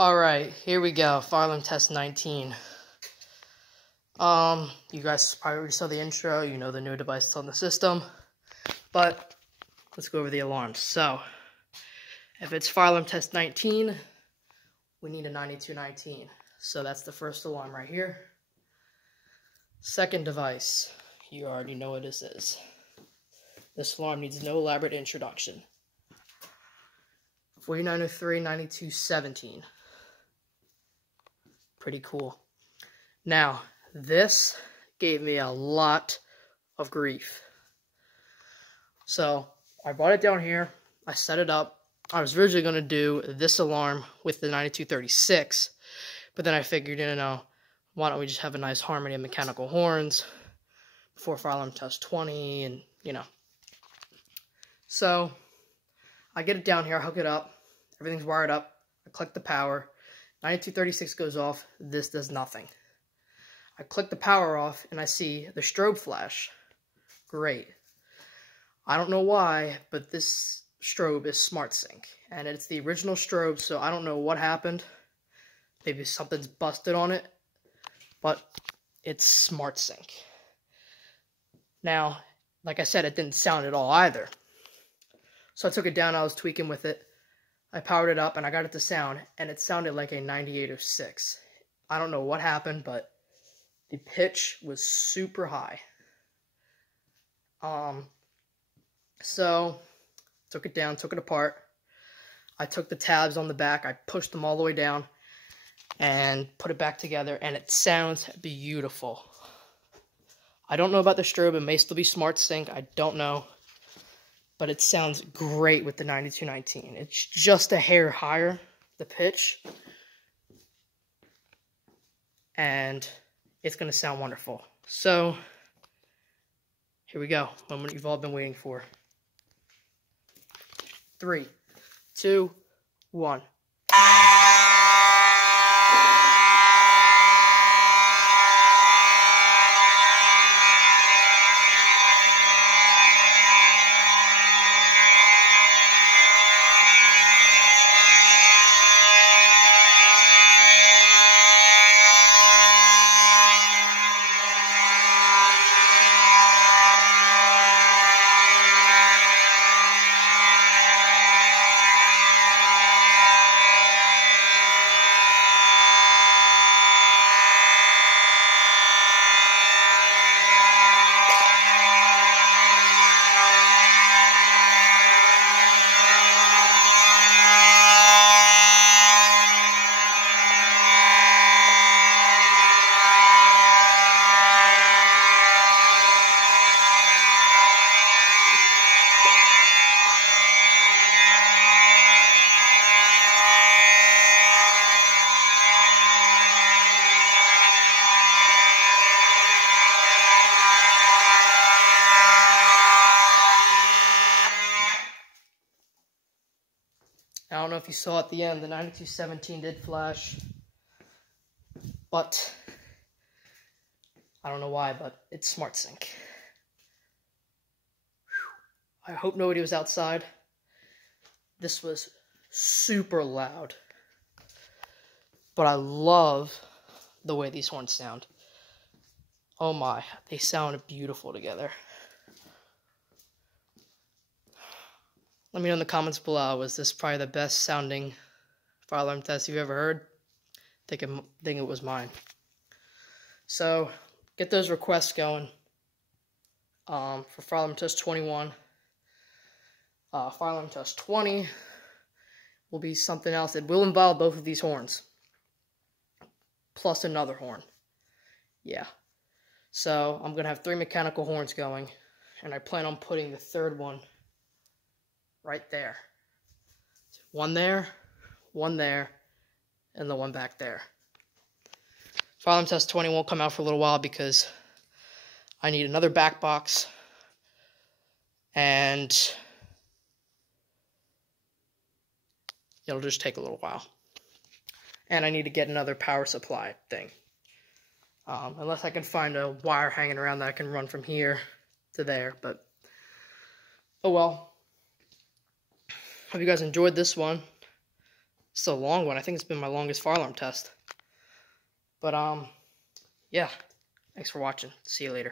Alright, here we go. Fire alarm test 19. You guys probably already saw the intro. You know the new device on the system. But let's go over the alarms. So, if it's fire alarm test 19, we need a 9219. So that's the first alarm right here. Second device, you already know what this is. This alarm needs no elaborate introduction. 4903 9217. Pretty cool. Now, this gave me a lot of grief. So, I brought it down here. I set it up. I was originally going to do this alarm with the 9236. But then I figured, why don't we just have a nice harmony of mechanical horns before fire alarm test 20 and, So, I get it down here, I hook it up. Everything's wired up. I click the power. 9236 goes off. This does nothing. I click the power off, and I see the strobe flash. Great. I don't know why, but this strobe is smart sync. And it's the original strobe, so I don't know what happened. Maybe something's busted on it. But it's smart sync. Now, like I said, it didn't sound at all either. So I took it down, I was tweaking with it. I powered it up and I got it to sound, and it sounded like a 9806. I don't know what happened, but the pitch was super high. So, took it down, took it apart. I took the tabs on the back, I pushed them all the way down, and put it back together, and it sounds beautiful. I don't know about the strobe, it may still be smart sync, I don't know. But it sounds great with the 9219. It's just a hair higher, the pitch. And it's going to sound wonderful. So, here we go. Moment you've all been waiting for. 3, 2, 1. I don't know if you saw at the end, the 9217 did flash, but I don't know why, but it's smart sync. I hope nobody was outside. This was super loud, but I love the way these horns sound. Oh my, they sound beautiful together. Let me know in the comments below, was this probably the best sounding fire alarm test you've ever heard? I think it was mine. So, get those requests going for fire alarm test 21. Fire alarm test 20 will be something else. It will involve both of these horns, plus another horn. Yeah. So, I'm going to have 3 mechanical horns going, and I plan on putting the third one right there. One there, and the one back there. Fire alarm test 20 won't come out for a little while because I need another back box, and it'll just take a little while. And I need to get another power supply thing. Unless I can find a wire hanging around that I can run from here to there, but oh well. Hope you guys enjoyed this one. It's a long one. I think it's been my longest fire alarm test. But, yeah. Thanks for watching. See you later.